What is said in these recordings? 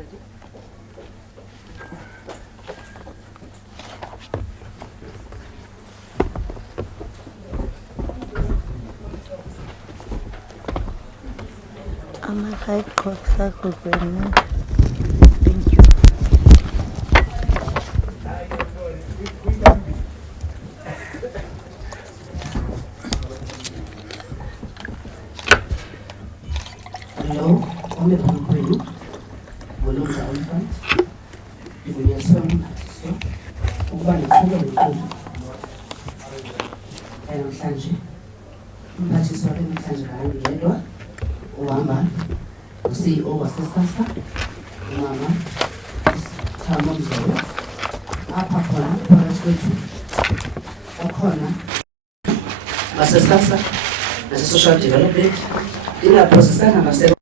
Thank you. Hello, I'm the Pangwenu. Welcome to Elephant. You will hear some artists. Ubani Kula Wikulu. And Sanji. Mpathiswa namhlanje ngayedwa uhamba u-CEO waseSASSA umama Thamo Mzolo apha khona phakathi kwethu okhona baseSASSA nase-social development ingaphosisana nase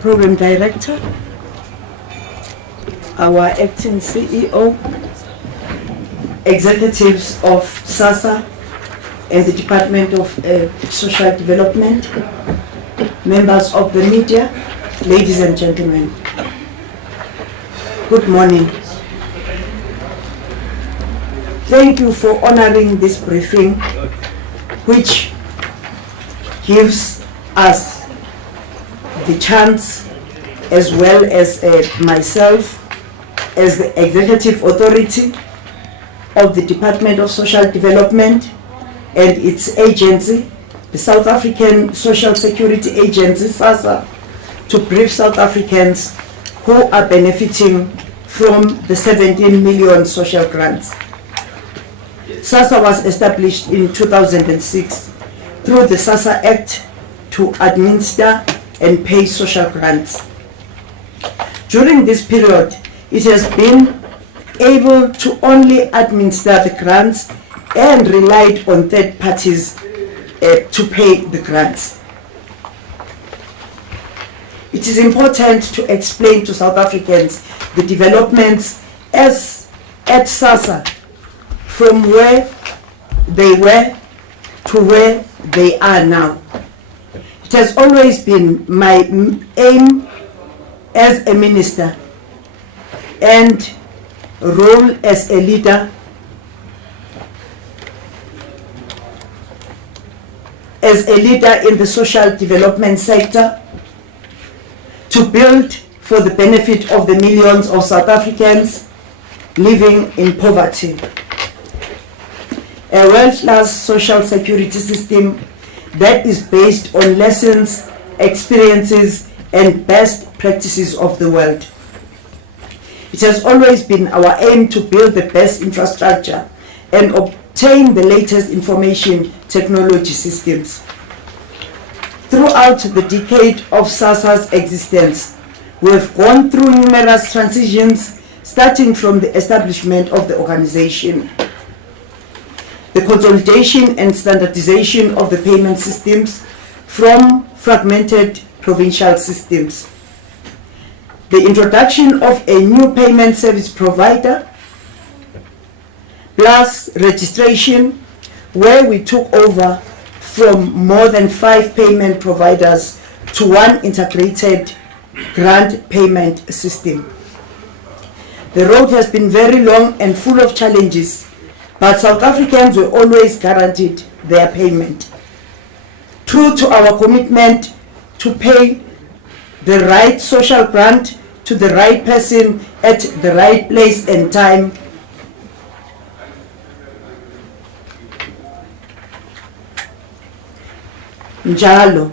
Program Director, our acting CEO, executives of SASSA and the Department of Social Development, members of the media, ladies and gentlemen, good morning. Thank you for honoring this briefing, which gives us the chance, as well as myself, as the executive authority of the Department of Social Development and its agency, the South African Social Security Agency, SASSA, to brief South Africans who are benefiting from the 17 million social grants. SASSA was established in 2006 through the SASSA Act to administer and pay social grants. During this period, it has been able to only administer the grants and relied on third parties to pay the grants. It is important to explain to South Africans the developments as at SASSA from where they were to where they are now. It has always been my aim as a minister and role as a leader in the social development sector to build for the benefit of the millions of South Africans living in poverty. A world-class social security system that is based on lessons, experiences, and best practices of the world. It has always been our aim to build the best infrastructure and obtain the latest information technology systems. Throughout the decade of SASSA's existence, we have gone through numerous transitions, starting from the establishment of the organization, the consolidation and standardization of the payment systems from fragmented provincial systems, the introduction of a new payment service provider, plus registration, where we took over from more than 5 payment providers to one integrated grant payment system. The road has been very long and full of challenges, but South Africans were always guaranteed their payment. True to our commitment to pay the right social grant to the right person at the right place and time, njalo,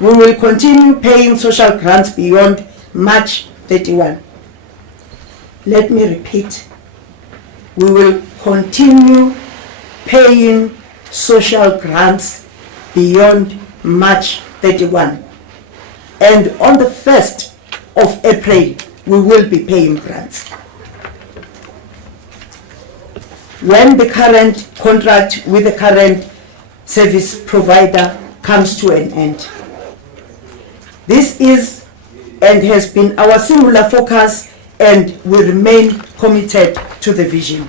we will continue paying social grants beyond March 31. Let me repeat. We will continue paying social grants beyond March 31. And on the 1st of April, we will be paying grants. When the current contract with the current service provider comes to an end. This is and has been our singular focus, and we remain committed to the vision.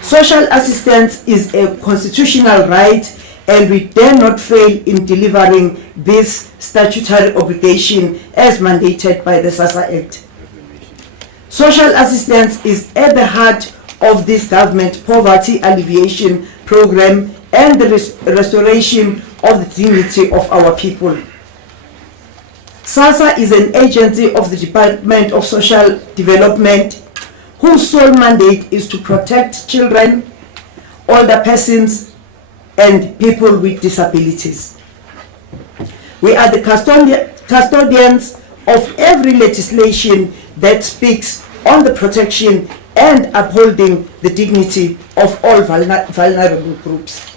Social assistance is a constitutional right, and we dare not fail in delivering this statutory obligation as mandated by the SASSA Act. Social assistance is at the heart of this government poverty alleviation program and the restoration of the dignity of our people. SASSA is an agency of the Department of Social Development whose sole mandate is to protect children, older persons, and people with disabilities. We are the custodians of every legislation that speaks on the protection and upholding the dignity of all vulnerable groups.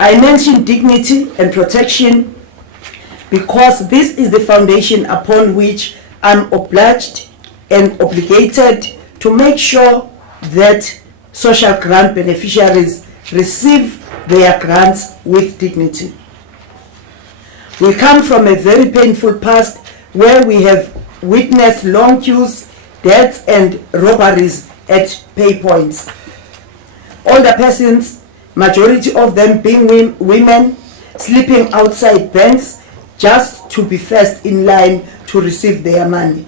I mention dignity and protection because this is the foundation upon which I'm obliged and obligated to make sure that social grant beneficiaries receive their grants with dignity. We come from a very painful past where we have witnessed long queues, deaths, and robberies at pay points. Older persons, majority of them being women, sleeping outside banks just to be first in line to receive their money.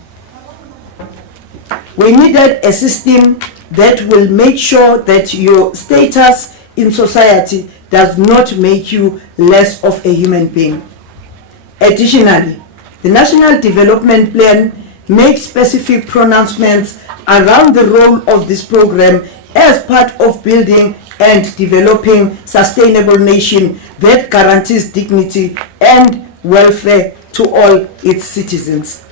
We needed a system that will make sure that your status in society does not make you less of a human being. Additionally, the National Development Plan makes specific pronouncements around the role of this program as part of building and developing sustainable nation that guarantees dignity and welfare to all its citizens.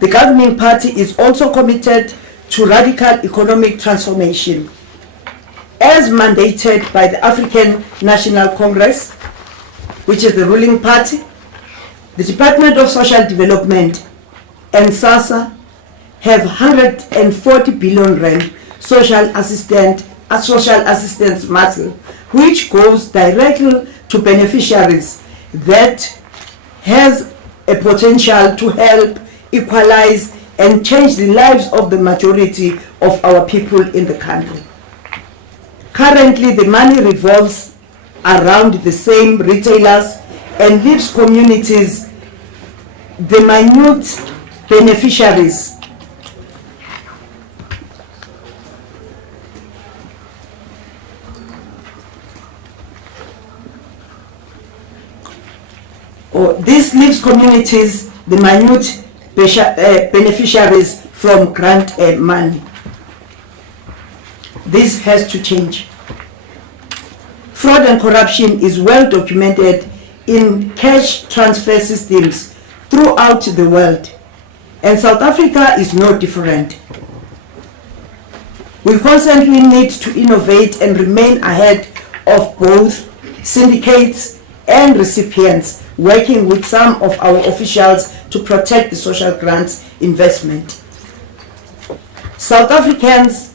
The governing party is also committed to radical economic transformation. As mandated by the African National Congress, which is the ruling party, the Department of Social Development and SASSA have 140 billion rand social assistance muscle, which goes directly to beneficiaries that has a potential to help equalize and change the lives of the majority of our people in the country. Currently, the money revolves around the same retailers and leaves communities, the minute beneficiaries, this leaves communities, the minute beneficiaries from grant money. This has to change. Fraud and corruption is well documented in cash transfer systems throughout the world, and South Africa is no different. We constantly need to innovate and remain ahead of both syndicates and recipients, working with some of our officials to protect the social grants investment. South Africans,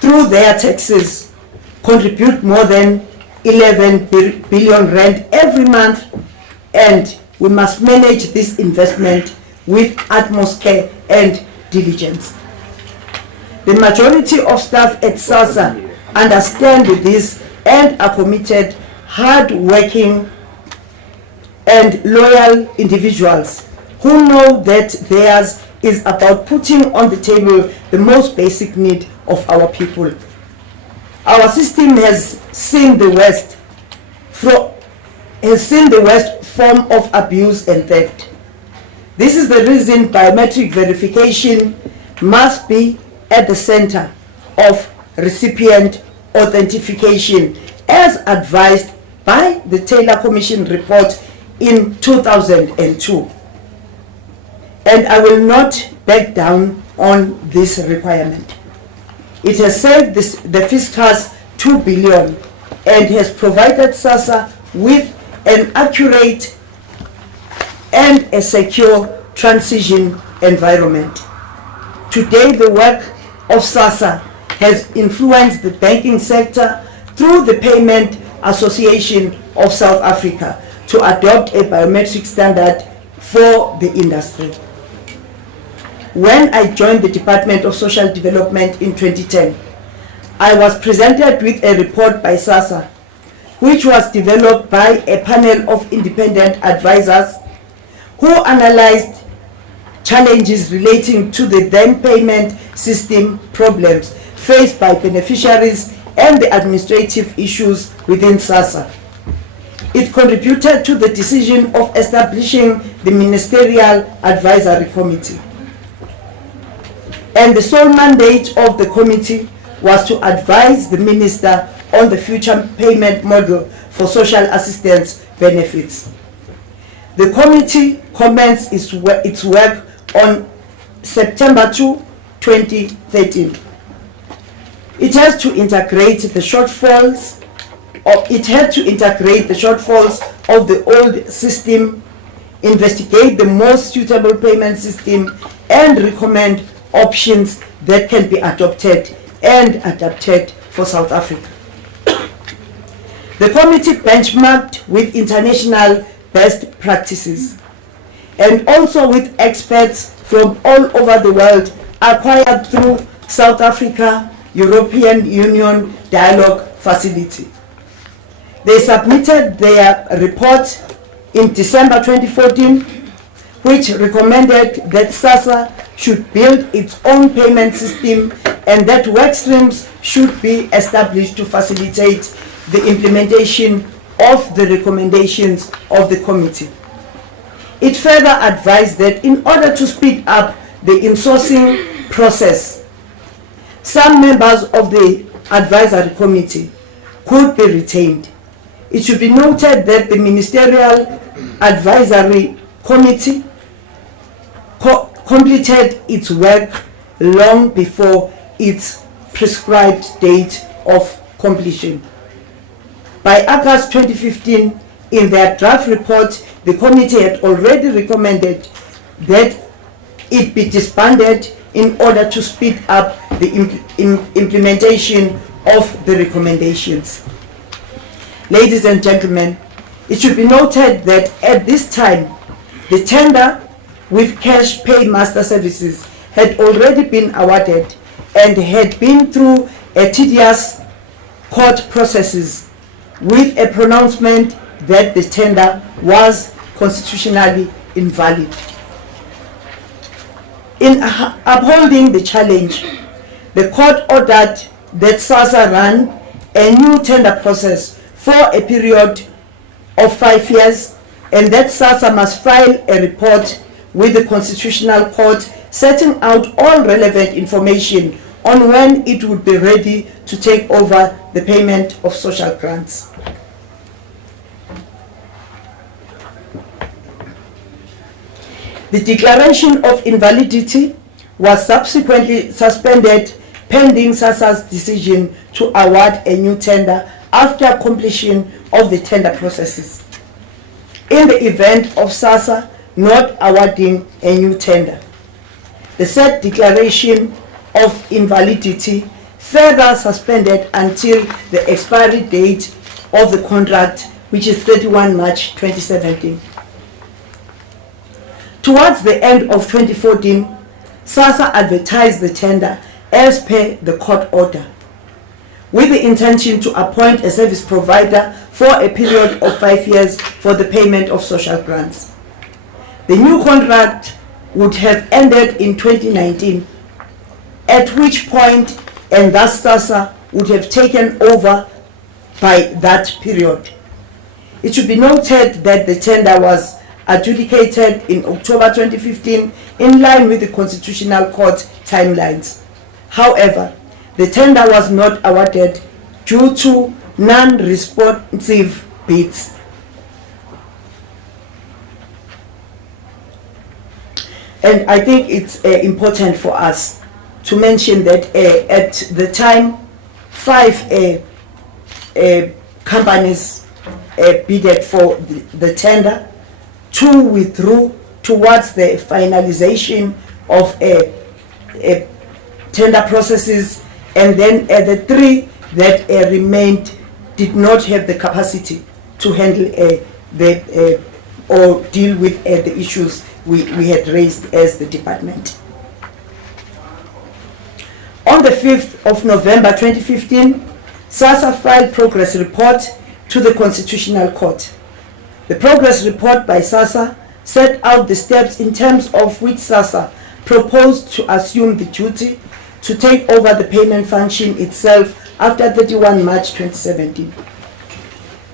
through their taxes, contribute more than 11 billion rand every month, and we must manage this investment with utmost care and diligence. The majority of staff at SASSA understand this and are committed, hard-working and loyal individuals who know that theirs is about putting on the table the most basic need of our people. Our system has seen the worst form of abuse and theft. This is the reason biometric verification must be at the center of recipient authentication, as advised by the Taylor Commission report in 2002. And I will not back down on this requirement. It has saved the fiscus 2 billion and has provided SASSA with an accurate and a secure transition environment. Today, the work of SASSA has influenced the banking sector through the Payment Association of South Africa to adopt a biometric standard for the industry. When I joined the Department of Social Development in 2010, I was presented with a report by SASSA, which was developed by a panel of independent advisors who analyzed challenges relating to the then payment system problems faced by beneficiaries and the administrative issues within SASSA. It contributed to the decision of establishing the Ministerial Advisory Committee. And the sole mandate of the committee was to advise the minister on the future payment model for social assistance benefits. The committee commenced its work on September 2, 2013. It has to integrate the shortfalls of the old system, investigate the most suitable payment system, and recommend options that can be adopted and adapted for South Africa. The committee benchmarked with international best practices and also with experts from all over the world acquired through South Africa European Union Dialogue Facility. They submitted their report in December 2014, which recommended that SASSA should build its own payment system and that work streams should be established to facilitate the implementation of the recommendations of the committee. It further advised that in order to speed up the insourcing process, some members of the advisory committee could be retained. It should be noted that the Ministerial Advisory Committee completed its work long before its prescribed date of completion. By August 2015, in their draft report, the committee had already recommended that it be disbanded in order to speed up the implementation of the recommendations. Ladies and gentlemen, it should be noted that at this time, the tender with Cash Pay Master Services had already been awarded and had been through a tedious court processes with a pronouncement that the tender was constitutionally invalid. In upholding the challenge, the court ordered that SASSA run a new tender process for a period of 5 years and that SASSA must file a report with the Constitutional Court setting out all relevant information on when it would be ready to take over the payment of social grants. The declaration of invalidity was subsequently suspended pending SASSA's decision to award a new tender after completion of the tender processes. In the event of SASSA not awarding a new tender, the said declaration of invalidity further suspended until the expiry date of the contract, which is 31 March 2017. Towards the end of 2014, SASSA advertised the tender as per the court order, with the intention to appoint a service provider for a period of 5 years for the payment of social grants. The new contract would have ended in 2019, at which point, and thus SASSA would have taken over by that period. It should be noted that the tender was adjudicated in October 2015 in line with the Constitutional Court timelines. However, the tender was not awarded due to non-responsive bids. And I think it's important for us to mention that at the time, 5 companies bidded for the tender. 2 withdrew towards the finalization of a tender processes, and then the 3 that remained did not have the capacity to handle or deal with the issues we had raised as the department. On the 5th of November 2015, SASSA filed progress report to the Constitutional Court. The progress report by SASSA set out the steps in terms of which SASSA proposed to assume the duty to take over the payment function itself after 31 March 2017.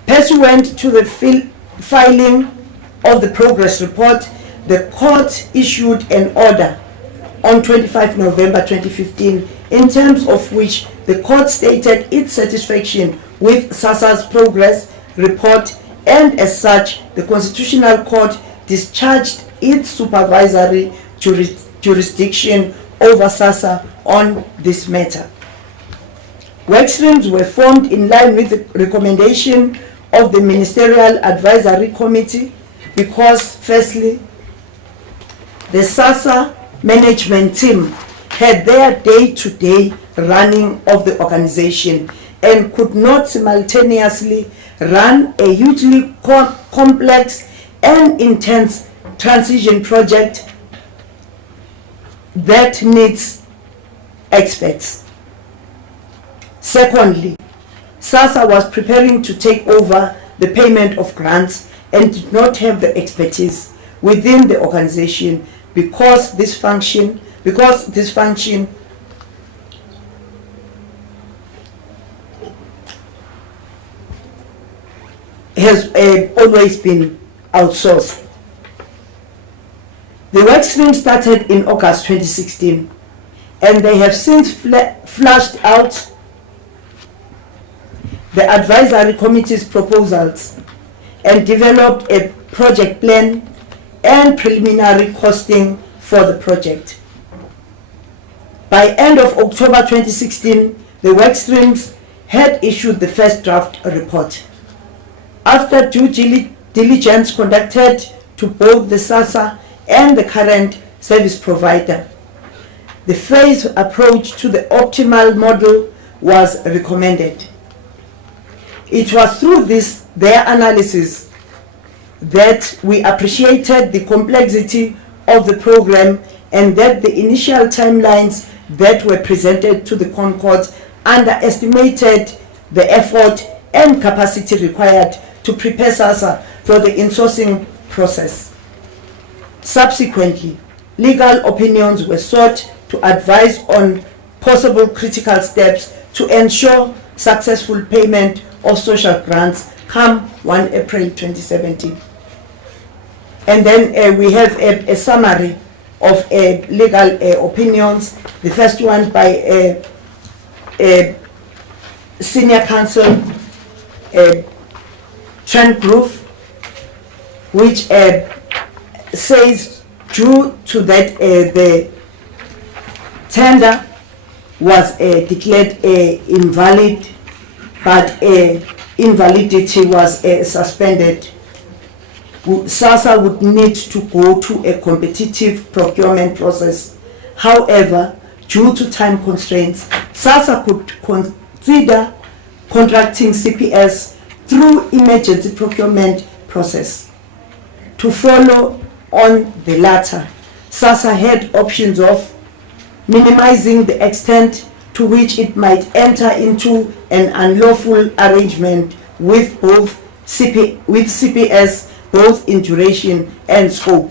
Pursuant to the filing of the progress report, the court issued an order on 25 November 2015 in terms of which the court stated its satisfaction with SASSA's progress report, and as such, the Constitutional Court discharged its supervisory jurisdiction over SASSA on this matter. Work streams were formed in line with the recommendation of the Ministerial Advisory Committee because, firstly, the SASSA management team had their day-to-day running of the organization and could not simultaneously run a hugely complex and intense transition project that needs experts. Secondly, SASSA was preparing to take over the payment of grants and did not have the expertise within the organization because this function has always been outsourced. The work stream started in August 2016, and they have since flushed out the advisory committee's proposals and developed a project plan and preliminary costing for the project. By end of October 2016, the work streams had issued the first draft report. After due diligence conducted to both the SASSA and the current service provider, the phased approach to the optimal model was recommended. It was through their analysis that we appreciated the complexity of the program and that the initial timelines that were presented to the Concords underestimated the effort and capacity required to prepare SASSA for the insourcing process. Subsequently, legal opinions were sought to advise on possible critical steps to ensure successful payment of social grants come 1 April 2017. And then we have a summary of legal opinions. The first one by Senior Counsel Trent Groove, which says due to that the tender was declared invalid, but invalidity was suspended, SASSA would need to go to a competitive procurement process. However, due to time constraints, SASSA could consider contracting CPS through emergency procurement process. To follow on the latter, SASSA had options of minimizing the extent to which it might enter into an unlawful arrangement with CPS, both in duration and scope.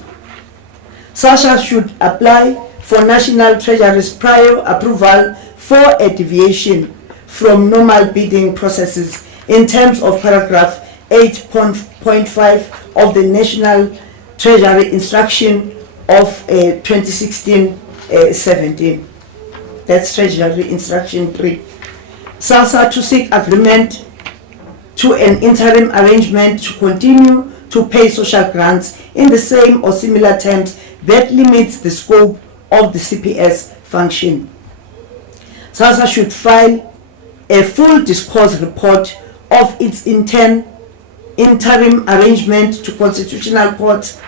SASSA should apply for National Treasury's prior approval for a deviation from normal bidding processes in terms of paragraph 8.5 of the National Treasury Instruction of 2016-17. That's Treasury Instruction 3. SASSA to seek agreement to an interim arrangement to continue to pay social grants in the same or similar terms that limits the scope of the CPS function. SASSA should file a full discourse report of its interim arrangement to Constitutional Court,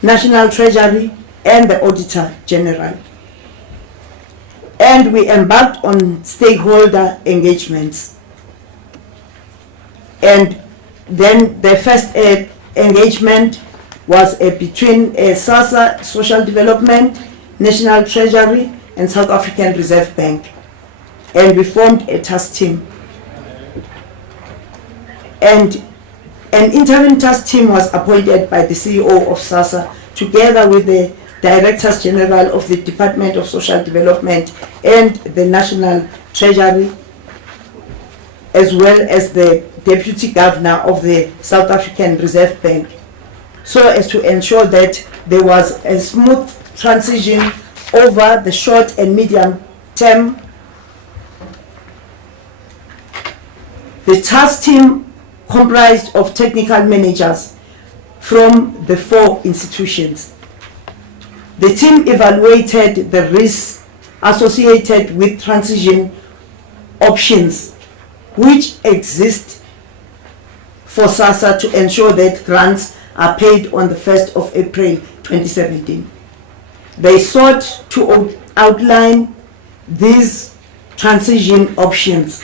National Treasury, and the Auditor General. and we embarked on stakeholder engagements. And then the first engagement was between SASSA, Social Development, National Treasury, and South African Reserve Bank. And we formed a task team. And an interim task team was appointed by the CEO of SASSA together with the Directors General of the Department of Social Development and the National Treasury, as well as the Deputy Governor of the South African Reserve Bank, so as to ensure that there was a smooth transition over the short and medium term. The task team comprised of technical managers from the 4 institutions. The team evaluated the risks associated with transition options which exist for SASSA to ensure that grants are paid on the 1st of April 2017. They sought to outline these transition options,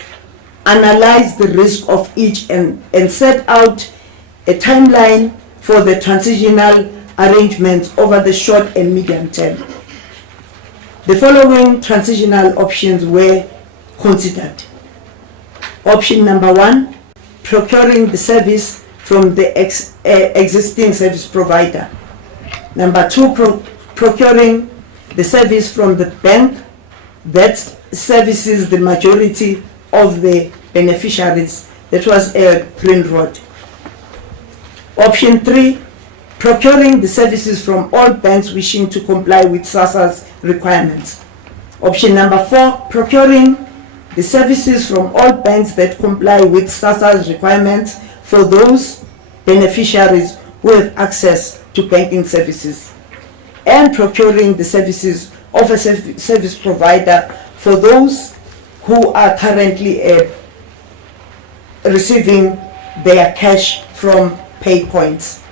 analyze the risk of each, and set out a timeline for the transitional arrangements over the short and medium term. The following transitional options were considered. Option number 1, procuring the service from the existing service provider. Number 2, procuring the service from the bank that services the majority of the beneficiaries. That was a Green Road. Option 3, procuring the services from all banks wishing to comply with SASSA's requirements. Option number 4, procuring the services from all banks that comply with SASSA's requirements for those beneficiaries who have access to banking services, and procuring the services of a service provider for those who are currently receiving their cash from pay points.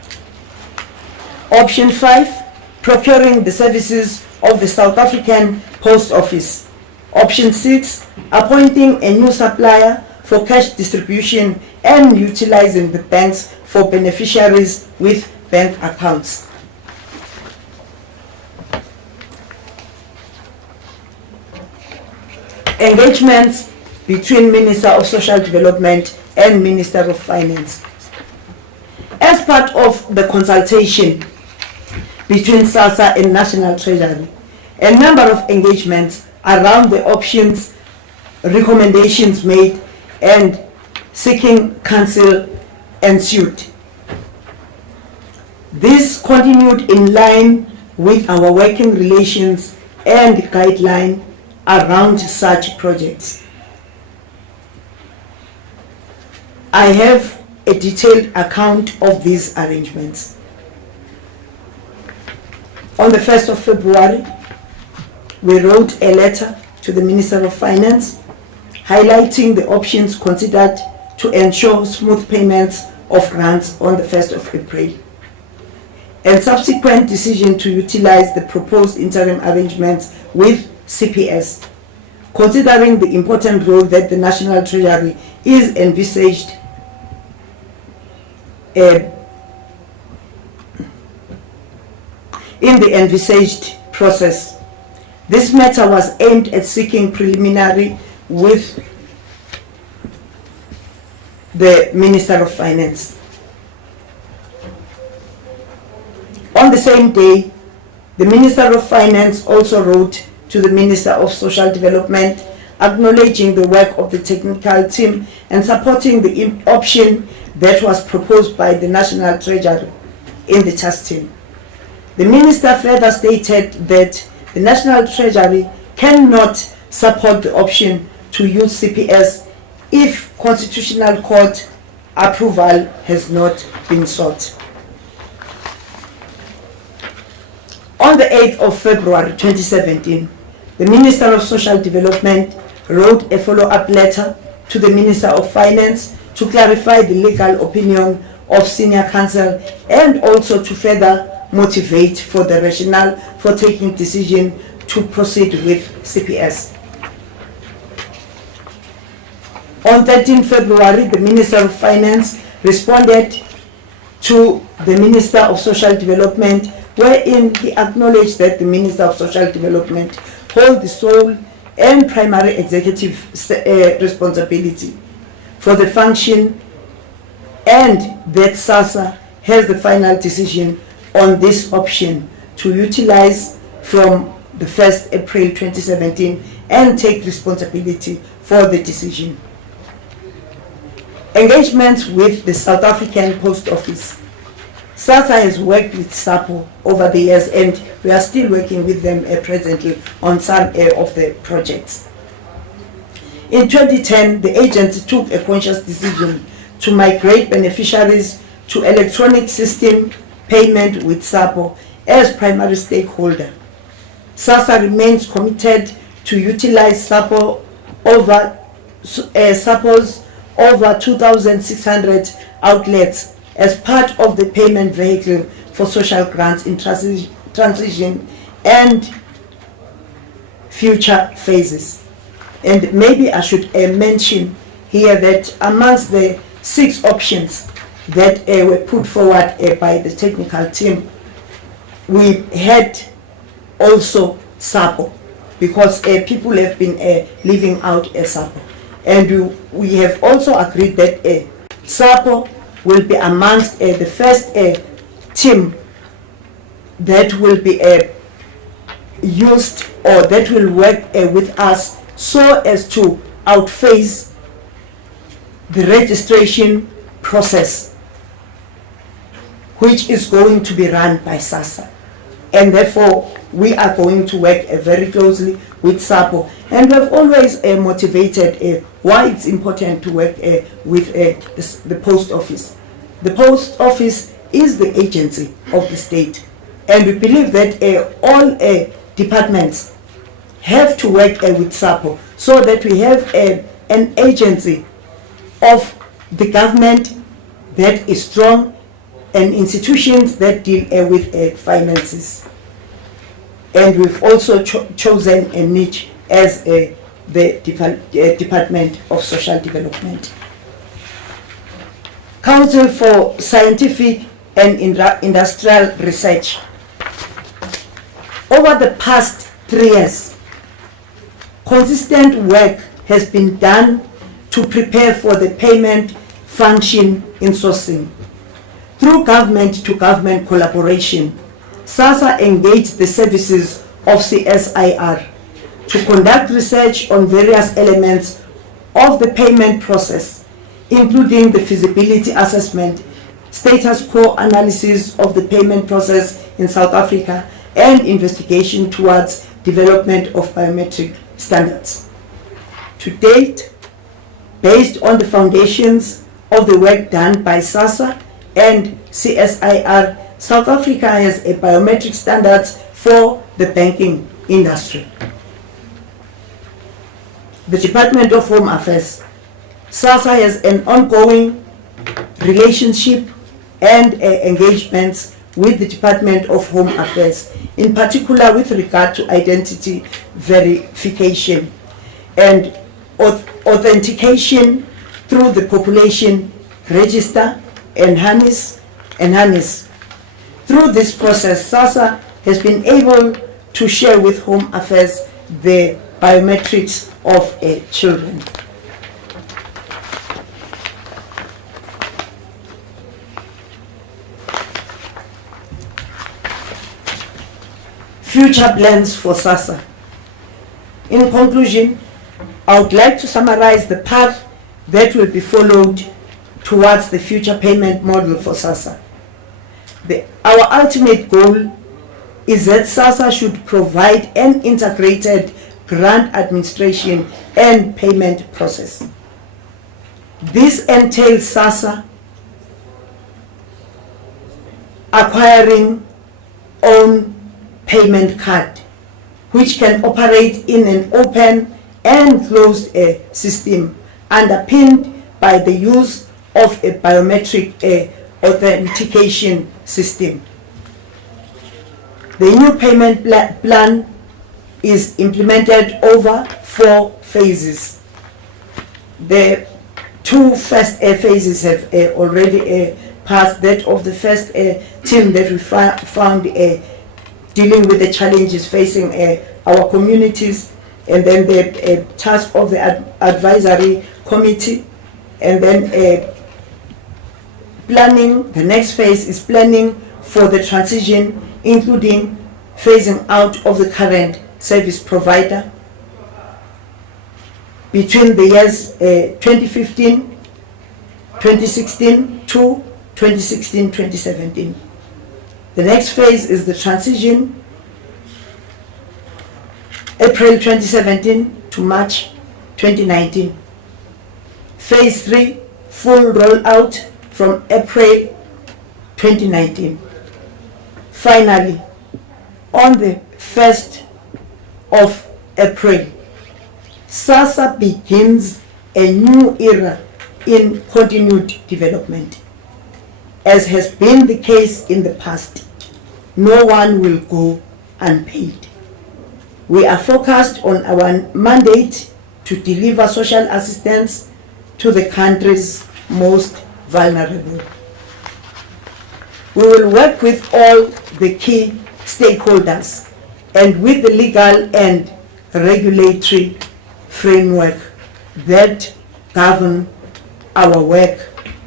Option 5, procuring the services of the South African Post Office. Option 6, appointing a new supplier for cash distribution and utilizing the banks for beneficiaries with bank accounts. Engagements between Minister of Social Development and Minister of Finance. As part of the consultation between SASSA and National Treasury, a number of engagements around the options, recommendations made, and seeking counsel ensued. This continued in line with our working relations and guideline around such projects. I have a detailed account of these arrangements. On the 1st of February, we wrote a letter to the Minister of Finance highlighting the options considered to ensure smooth payments of grants on the 1st of April, and subsequent decision to utilize the proposed interim arrangements with CPS, considering the important role that the National Treasury is envisaged in the envisaged process. This matter was aimed at seeking preliminary with the Minister of Finance. On the same day, the Minister of Finance also wrote to the Minister of Social Development acknowledging the work of the technical team and supporting the option that was proposed by the National Treasury in the task team. The Minister further stated that the National Treasury cannot support the option to use CPS if Constitutional Court approval has not been sought. On the 8th of February 2017, the Minister of Social Development wrote a follow-up letter to the Minister of Finance to clarify the legal opinion of senior counsel and also to further motivate for the rationale for taking decision to proceed with CPS. On 13 February, the Minister of Finance responded to the Minister of Social Development, wherein he acknowledged that the Minister of Social Development holds the sole and primary executive responsibility for the function, and that SASSA has the final decision on this option to utilize from the 1st April 2017 and take responsibility for the decision. Engagements with the South African Post Office. SASSA has worked with SAPO over the years, and we are still working with them presently on some of the projects. In 2010, the agency took a conscious decision to migrate beneficiaries to electronic system payment with SAPO as primary stakeholder. SASSA remains committed to utilize SAPO's over 2,600 outlets as part of the payment vehicle for social grants in transition and future phases. And maybe I should mention here that amongst the 6 options that were put forward by the technical team, we had also SAPO, because people have been leaving out SAPO. And we have also agreed that SAPO will be amongst the first team that will be used, or that will work with us so as to outphase the registration process, which is going to be run by SASSA. And therefore, we are going to work very closely with SAPO. And we've always motivated why it's important to work with the post office. The post office is the agency of the state. And we believe that all departments have to work with SAPO so that we have an agency of the government that is strong, and institutions that deal with finances. And we've also chosen a niche as the Department of Social Development. Council for Scientific and Industrial Research. Over the past 3 years, consistent work has been done to prepare for the payment function in sourcing. Through government-to-government collaboration, SASSA engaged the services of CSIR to conduct research on various elements of the payment process, including the feasibility assessment, status quo analysis of the payment process in South Africa, and investigation towards development of biometric standards. To date, based on the foundations of the work done by SASSA and CSIR, South Africa has a biometric standards for the banking industry. The Department of Home Affairs. SASSA has an ongoing relationship and engagements with the Department of Home Affairs, in particular with regard to identity verification and authentication through the population register and harness. Through this process, SASSA has been able to share with Home Affairs the biometrics of children. Future plans for SASSA. In conclusion, I would like to summarize the path that will be followed towards the future payment model for SASSA. Our ultimate goal is that SASSA should provide an integrated grant administration and payment process. This entails SASSA acquiring own payment card, which can operate in an open and closed system underpinned by the use of a biometric authentication system. The new payment plan is implemented over 4 phases. The two first phases have already passed. That of the first team that we found dealing with the challenges facing our communities, and then the task of the advisory committee, and then planning. The next phase is planning for the transition, including phasing out of the current service provider between the years 2015, 2016 to 2016, 2017. The next phase is the transition, April 2017 to March 2019. Phase 3, full rollout from April 2019. Finally, on the 1st of April, SASSA begins a new era in continued development. As has been the case in the past, no one will go unpaid. We are focused on our mandate to deliver social assistance to the country's most vulnerable. We will work with all the key stakeholders and with the legal and regulatory framework that govern our work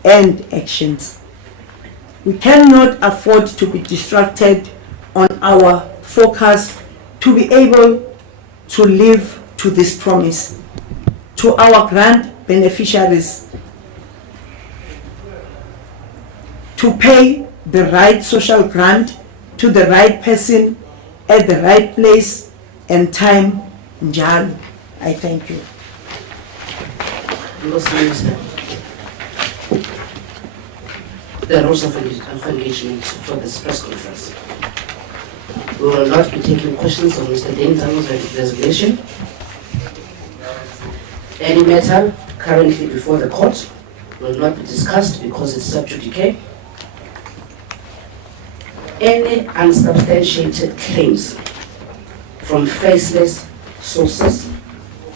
and actions. We cannot afford to be distracted on our focus to be able to live to this promise to our grant beneficiaries, to pay the right social grant to the right person at the right place and time. Njalo. I thank you. Minister, the rules of engagement for this press conference. We will not be taking questions on Mr. Dlamini's resignation. Any matter currently before the court will not be discussed because it's sub judice. Any unsubstantiated claims from faceless sources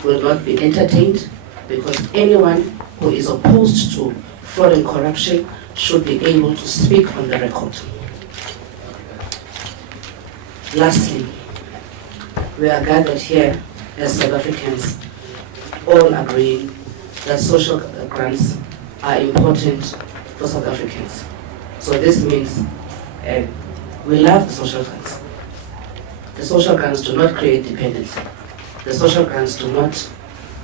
will not be entertained because anyone who is opposed to fraud and corruption should be able to speak on the record. Lastly, we are gathered here as South Africans, all agreeing that social grants are important for South Africans. So this means we love the social grants. The social grants do not create dependency. The social grants do not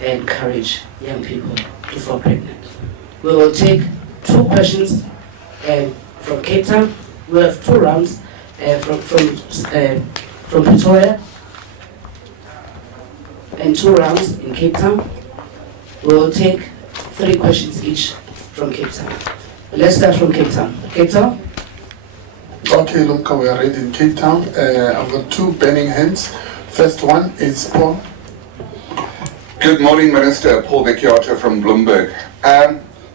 encourage young people to fall pregnant. We will take 2 questions from Cape Town. We have 2 rounds from Pretoria and 2 rounds in Cape Town. We will take 3 questions each from Cape Town. Let's start from Cape Town. Cape Town? Okay, Lumka, we are ready in Cape Town. I've got 2 burning hands. First one is Paul. Good morning, Minister. Paul Vecchiato from Bloomberg.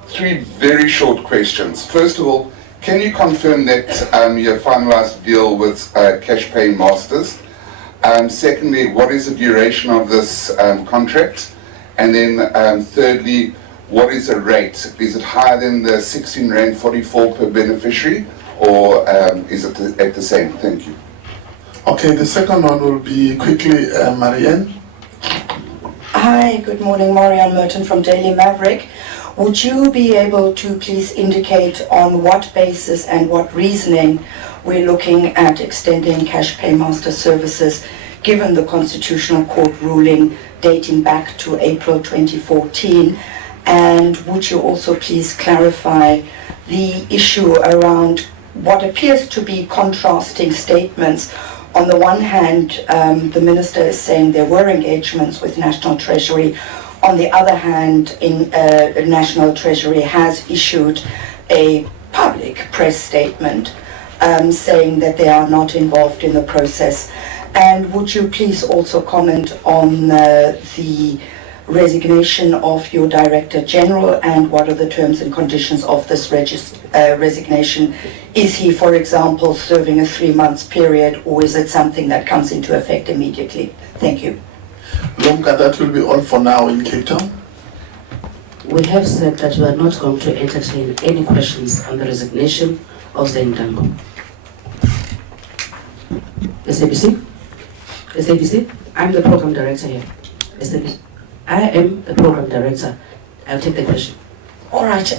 3 very short questions. First of all, can you confirm that you have finalized a deal with cash paying masters? Secondly, what is the duration of this contract? And then thirdly, what is the rate? Is it higher than the 16 Rand 44 per beneficiary, or is it at the same? Thank you. Okay, the second one will be quickly Marianne. Hi, good morning, Marianne Merton from Daily Maverick. Would you be able to please indicate on what basis and what reasoning we're looking at extending cash paymaster services given the Constitutional Court ruling dating back to April 2014? And would you also please clarify the issue around what appears to be contrasting statements? On the one hand, the Minister is saying there were engagements with National Treasury. On the other hand, National Treasury has issued a public press statement saying that they are not involved in the process. And would you please also comment on the resignation of your Director General and what are the terms and conditions of this resignation? Is he, for example, serving a 3-month period, or is it something that comes into effect immediately? Thank you. Lumka, that will be all for now in Cape Town. we have said that we are not going to entertain any questions on the resignation of Zendango. SABC? SABC? I'm the program director here. SABC? I am the program director. I'll take the question. All right.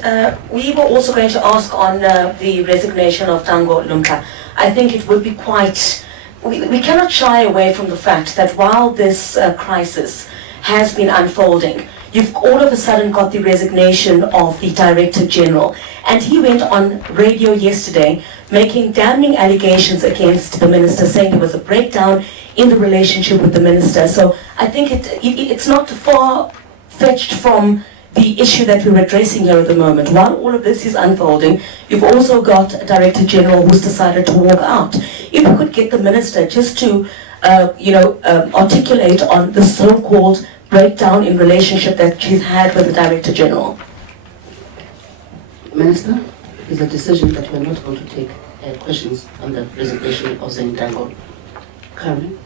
We were also going to ask on the resignation of Tango Lumka. I think it would be quite... We cannot shy away from the fact that while this crisis has been unfolding, you've all of a sudden got the resignation of the Director General. And he went on radio yesterday making damning allegations against the Minister, saying there was a breakdown in the relationship with the Minister. So I think it's not far-fetched from the issue that we're addressing here at the moment. While all of this is unfolding, you've also got a Director General who's decided to walk out. If we could get the Minister just to, articulate on the so-called breakdown in relationship that she's had with the Director General. Minister, it's a decision that we're not going to take questions on the resignation of Zendango. Karen?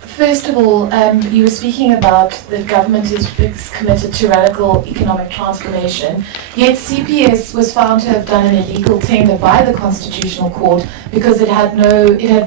First of all, you were speaking about the government is committed to radical economic transformation, yet CPS was found to have done an illegal tender by the Constitutional Court because it had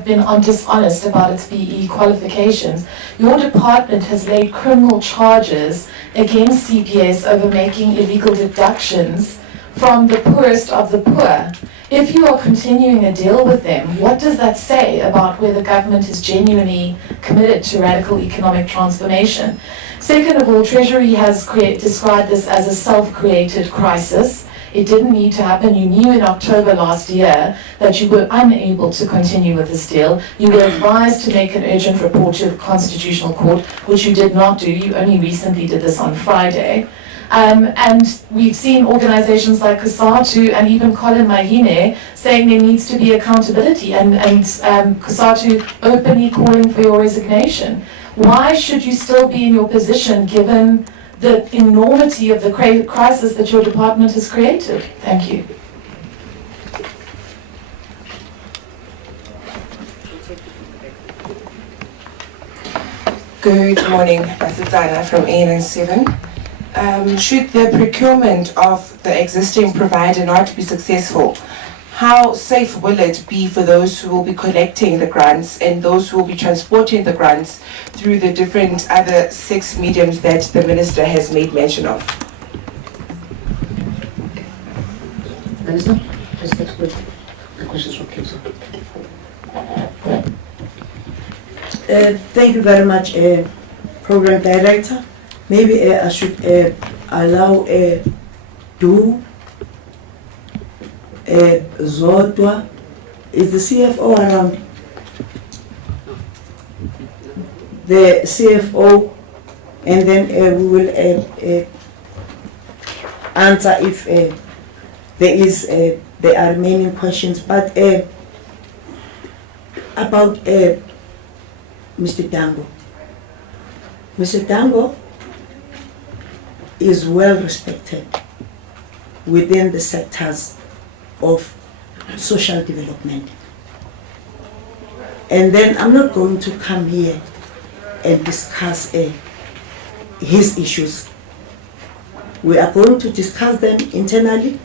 been dishonest about its BE qualifications. Your department has laid criminal charges against CPS over making illegal deductions from the poorest of the poor. If you are continuing a deal with them, what does that say about whether the government is genuinely committed to radical economic transformation? Second of all, Treasury has described this as a self-created crisis. It didn't need to happen. You knew in October last year that you were unable to continue with this deal. You were advised to make an urgent report to the Constitutional Court, which you did not do. You only recently did this on Friday. And we've seen organizations like COSATU and even Colin Mahine saying there needs to be accountability and COSATU openly calling for your resignation. Why should you still be in your position given the enormity of the crisis that your department has created? Thank you. Good morning, Basitana from ANN7. Should the procurement of the existing provider not be successful, how safe will it be for those who will be collecting the grants and those who will be transporting the grants through the different other 6 mediums that the Minister has made mention of? Minister, please take the questions from Council. Thank you very much, Program Director. Maybe I should allow Zodwa. Is the CFO around? The CFO, and then we will answer if there are remaining questions. But about Mr. Dango. Mr. Dango is well respected within the sectors of social development. And then I'm not going to come here and discuss his issues. We are going to discuss them internally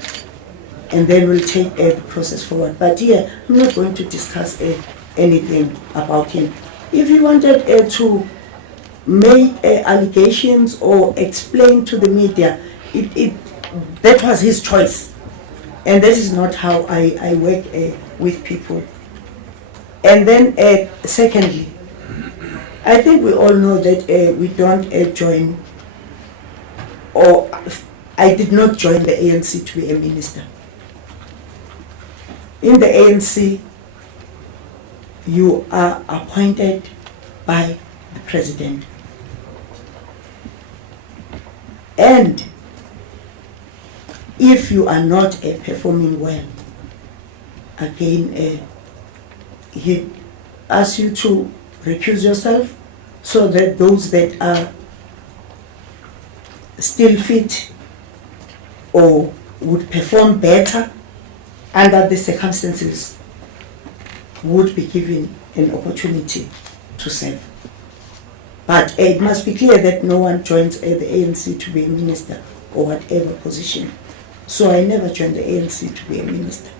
and then we'll take the process forward. But here, I'm not going to discuss anything about him. If he wanted to make allegations or explain to the media, that was his choice. And that is not how I work with people. And then secondly, I think we all know that we don't join, or I did not join the ANC to be a minister. In the ANC, you are appointed by the president. And if you are not performing well, again, he asks you to recuse yourself so that those that are still fit or would perform better under the circumstances would be given an opportunity to serve. But it must be clear that no one joins the ANC to be a minister or whatever position. So I never joined the ANC to be a minister.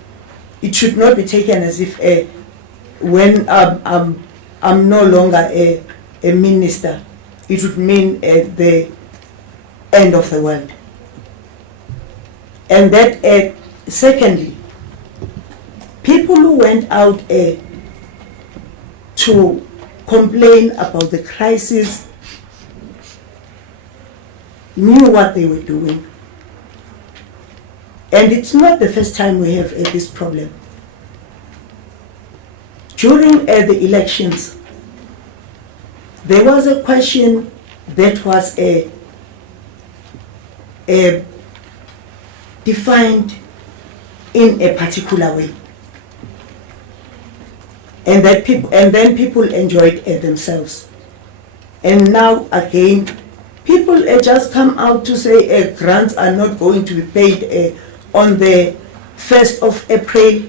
It should not be taken as if when I'm no longer a minister, it would mean the end of the world. And that, secondly, people who went out to complain about the crisis knew what they were doing. And it's not the first time we have this problem. During the elections, there was a question that was defined in a particular way. And then people enjoyed themselves. And now again, people just come out to say grants are not going to be paid on the 1st of April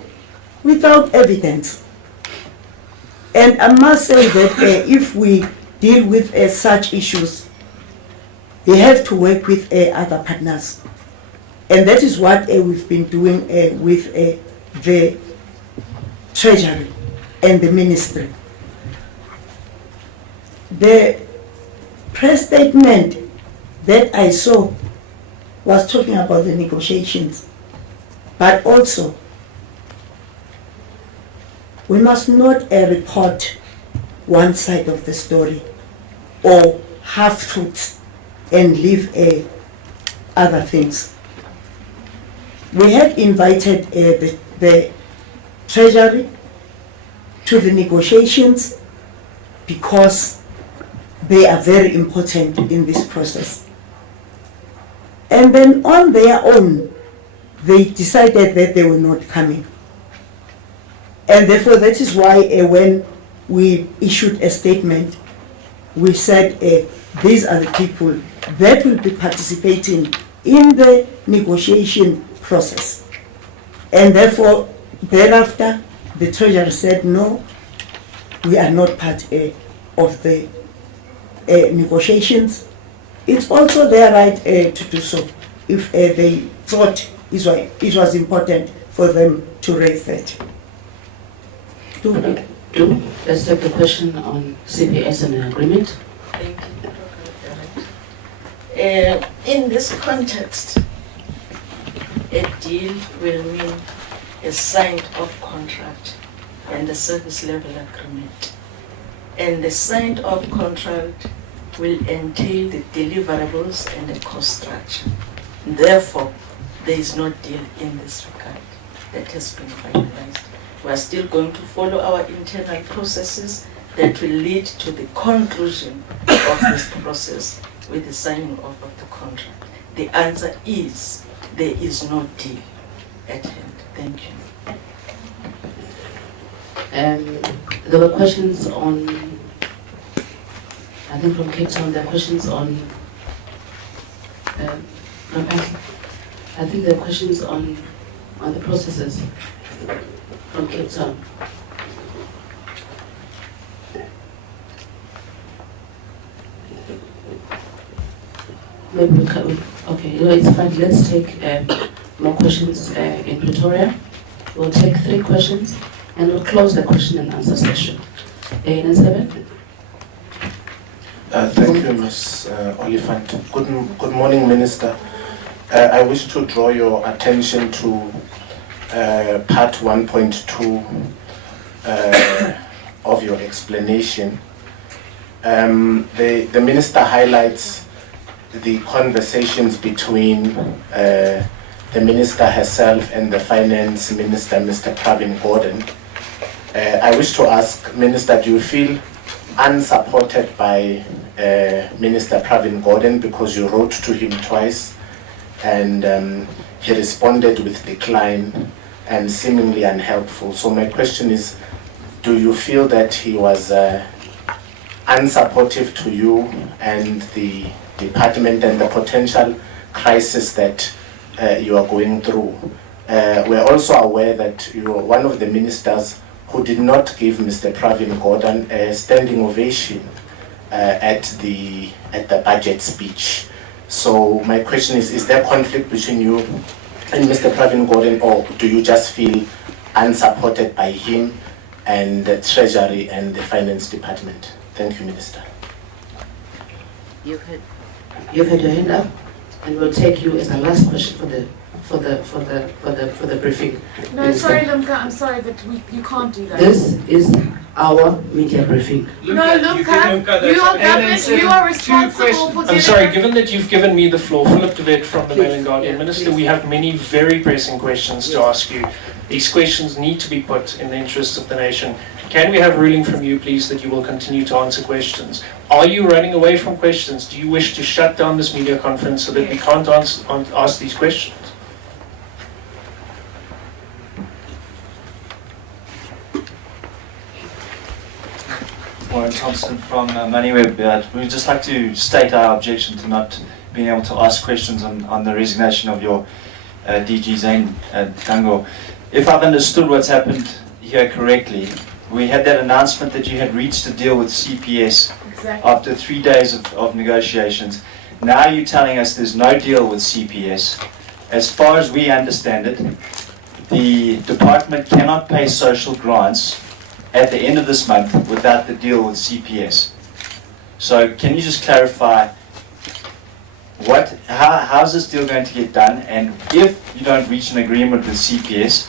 without evidence. And I must say that if we deal with such issues, they have to work with other partners. And that is what we've been doing with the Treasury and the Ministry. The press statement that I saw was talking about the negotiations, but also we must not report one side of the story or half-truths and leave other things. We had invited the Treasury to the negotiations because they are very important in this process. And then on their own, they decided that they were not coming. And therefore that is why when we issued a statement, we said these are the people that will be participating in the negotiation process. And therefore, thereafter, the Treasurer said, no, we are not part of the negotiations. It's also their right to do so if they thought it was important for them to raise that. Let's take the question on CPS and an agreement. Thank you. In this context, a deal will mean a signed off contract and a service level agreement. And the signed off contract will entail the deliverables and the cost structure. Therefore, there is no deal in this regard that has been finalized. We are still going to follow our internal processes that will lead to the conclusion of this process with the signing off of the contract. The answer is there is no deal at hand. Thank you. There were questions on, I think from Cape Town, there are questions on, I think there are questions on the processes from Cape Town. Maybe we can, okay, it's fine. Let's take more questions in Pretoria. We'll take 3 questions and we'll close the question and answer session. 8 and 7. Thank you, Ms. Oliphant. Good morning, Minister. I wish to draw your attention to part 1.2 of your explanation. The Minister highlights the conversations between the Minister herself and the Finance Minister, Mr. Pravin Gordhan. I wish to ask, Minister, do you feel unsupported by Minister Pravin Gordhan because you wrote to him twice and he responded with decline and seemingly unhelpful? So my question is, do you feel that he was unsupportive to you and the department and the potential crisis that you are going through? We're also aware that you are one of the ministers who did not give Mr. Pravin Gordhan a standing ovation at the budget speech. So my question is there conflict between you and Mr. Pravin Gordhan, or do you just feel unsupported by him and the Treasury and the Finance Department? Thank you, Minister. You've had your hand up, and we'll take you as the last question for the briefing. No, Minister. sorry, Lumka, I'm sorry, but you can't do that. This is our media briefing. No, Lumka, you are government, you are responsible for I'm sorry, given that you've given me the floor, Philip de Wet from the Mail and Guardian. Yeah, Minister, please. we have many very pressing questions to ask you. These questions need to be put in the interests of the nation. Can we have a ruling from you, please, that you will continue to answer questions? Are you running away from questions? Do you wish to shut down this media conference so that we can't ask these questions? Warren Thompson from MoneyWeb. We'd just like to state our objection to not being able to ask questions on the resignation of your DG Zane Tango. If I've understood what's happened here correctly, we had that announcement that you had reached a deal with CPS after 3 days of negotiations. Now you're telling us there's no deal with CPS. As far as we understand it, the department cannot pay social grants at the end of this month without the deal with CPS. So can you just clarify how's this deal going to get done, and if you don't reach an agreement with CPS,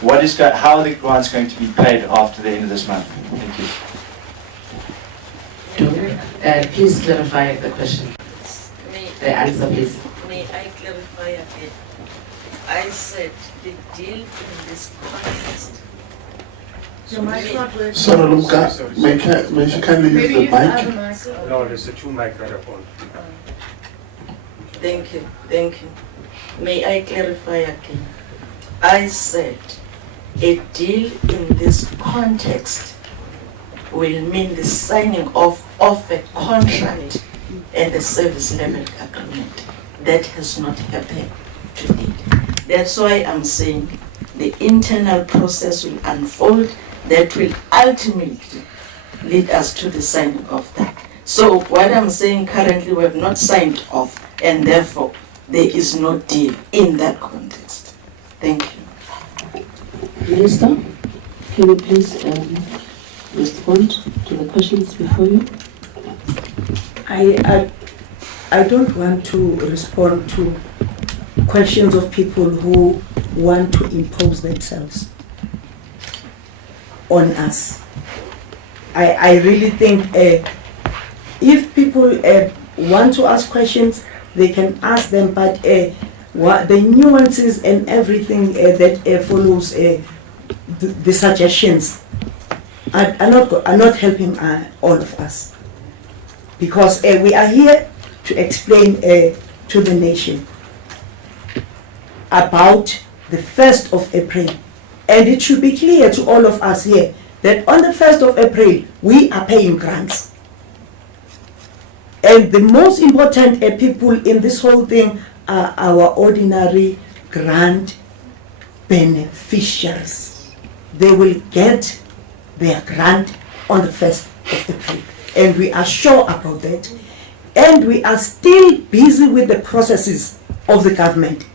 how are the grants going to be paid after the end of this month? Thank you. Please clarify the question. The answer, please. May I clarify again? I said the deal in this context. Your mic's not working. Sorry, Lumka, may she kindly use Maybe the use the mic? other mic. No, there's a two microphone. Thank you, thank you. May I clarify again? I said a deal in this context will mean the signing of a contract and a service level agreement. That has not happened to date. That's why I'm saying the internal process will unfold that will ultimately lead us to the signing of that. So what I'm saying currently, we have not signed off, and therefore there is no deal in that context. Thank you. Minister, can you please respond to the questions before you? I don't want to respond to questions of people who want to impose themselves on us. I really think if people want to ask questions, they can ask them, but what the nuances and everything that follows the suggestions are not helping all of us, because we are here to explain to the nation about the 1st of April. And it should be clear to all of us here that on the 1st of April, we are paying grants. And the most important people in this whole thing are our ordinary grant beneficiaries. They will get their grant on the 1st of April. And we are sure about that. And we are still busy with the processes of the government.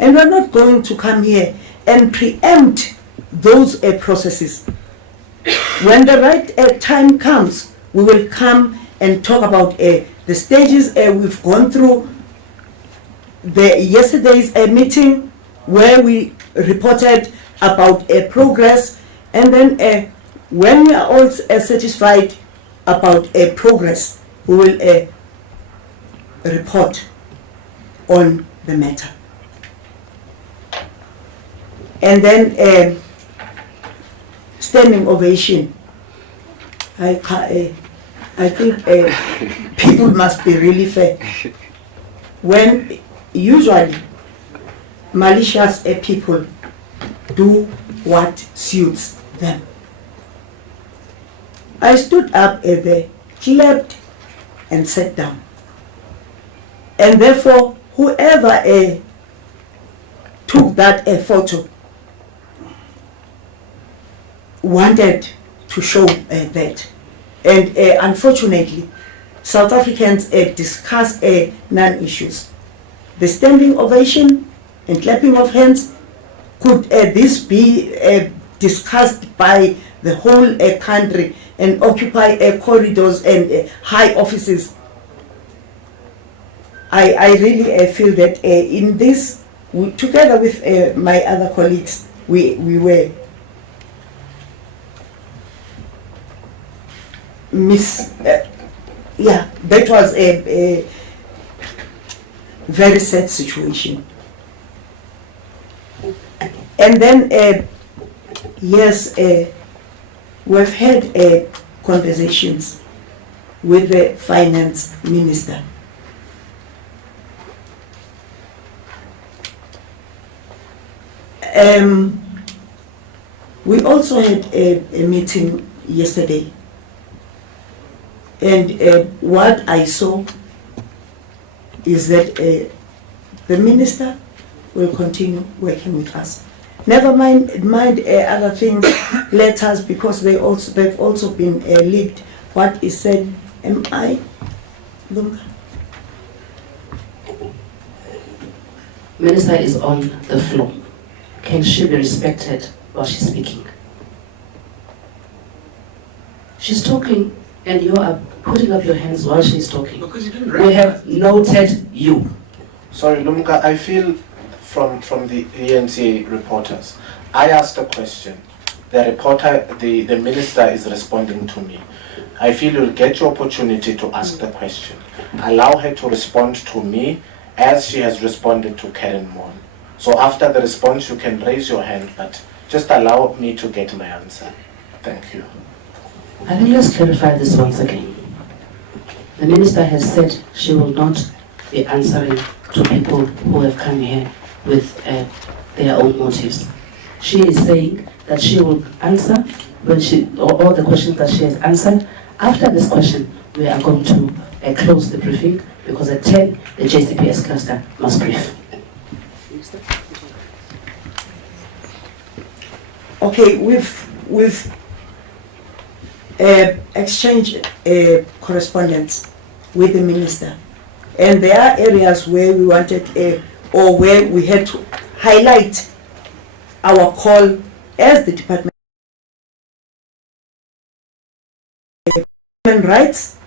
And we're not going to come here and preempt those processes. When the right time comes, we will come and talk about the stages we've gone through. Yesterday's meeting where we reported about progress, and then when we are all satisfied about progress, we will report on the matter. And then standing ovation. I think people must be really fair. When usually malicious people do what suits them. I stood up there, clapped, and sat down. And therefore, whoever took that photo wanted to show that. And unfortunately, South Africans discuss non-issues. The standing ovation and clapping of hands, could this be discussed by the whole country and occupy corridors and high offices? I really feel that in this, together with my other colleagues, we were yeah, that was a very sad situation. And then, yes, we've had conversations with the finance minister. We also had a meeting yesterday, and what I saw is that the minister will continue working with us. Never mind other things, letters, because they've also been leaked. What is said, am I? Lumka? Minister is on the floor. Can she be respected while she's speaking? She's talking and you are putting up your hands while she's talking. Because you didn't We have noted you. Sorry, Lumka, I feel from the ENCA reporters, I asked a question. The reporter, the minister is responding to me. I feel you'll get your opportunity to ask the question. Allow her to respond to me as she has responded to Karen Mon. So after the response, you can raise your hand, but just allow me to get my answer. Thank you. I think let's clarify this once again. The minister has said she will not be answering to people who have come here with their own motives. She is saying that she will answer when all the questions that she has answered. After this question, we are going to close the briefing because at 10, the JCPS cluster must brief. Okay, we've exchanged correspondence with the minister, and there are areas where we wanted or where we had to highlight our call as the Department of Human Rights